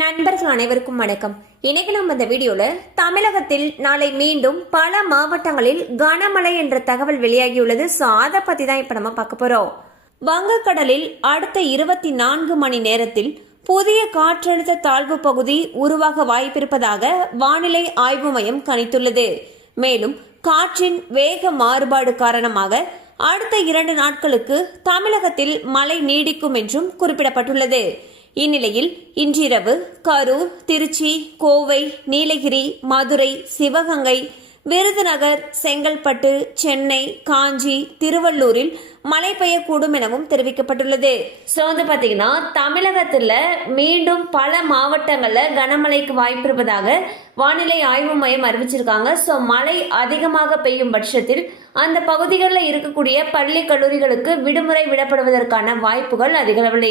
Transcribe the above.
நண்பர்கள் அனைவருக்கும் வணக்கம். இன்னைக்கு நம்ம இந்த வீடியோல தமிழகத்தில் நாளை மீண்டும் பல மாவட்டங்களில் கனமழை என்ற தகவல் வெளியாகியுள்ளது. ஸோ அதை பத்தி தான் இப்ப நம்ம பார்க்க போறோம். வங்கக்கடலில் அடுத்த இருபத்தி நான்கு மணி நேரத்தில் புதிய காற்றழுத்த தாழ்வு பகுதி உருவாக வாய்ப்பிருப்பதாக வானிலை ஆய்வு மையம் கணித்துள்ளது. மேலும் காற்றின் வேக மாறுபாடு காரணமாக அடுத்த இரண்டு நாட்களுக்கு தமிழகத்தில் மழை நீடிக்கும் என்றும் குறிப்பிடப்பட்டுள்ளது. இந்நிலையில் இன்றிரவு கரூர் திருச்சி கோவை நீலகிரி மதுரை சிவகங்கை விருதுநகர் செங்கல்பட்டு சென்னை காஞ்சி திருவள்ளூரில் மழை பெய்யக்கூடும் எனவும் தெரிவிக்கப்பட்டுள்ளது. ஸோ வந்து பார்த்தீங்கன்னா தமிழகத்தில் மீண்டும் பல மாவட்டங்களில் கனமழைக்கு வாய்ப்பு இருப்பதாக வானிலை ஆய்வு மையம் அறிவிச்சிருக்காங்க. ஸோ மழை அதிகமாக பெய்யும் பட்சத்தில் அந்த பகுதிகளில் இருக்கக்கூடிய பள்ளி கல்லூரிகளுக்கு விடுமுறை விடப்படுவதற்கான வாய்ப்புகள் அதிக அளவில்